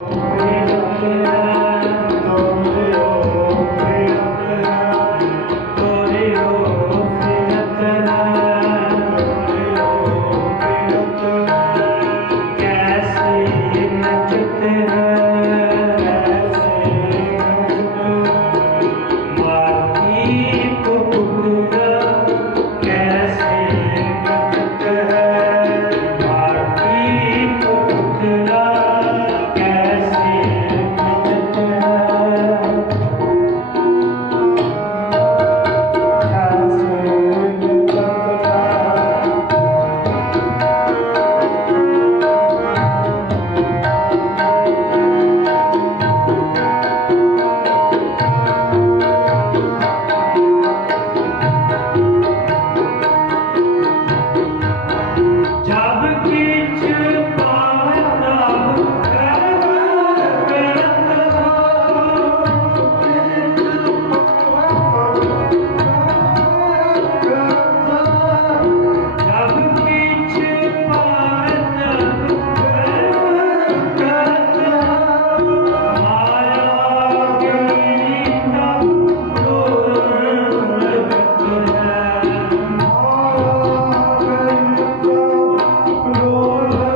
Amen.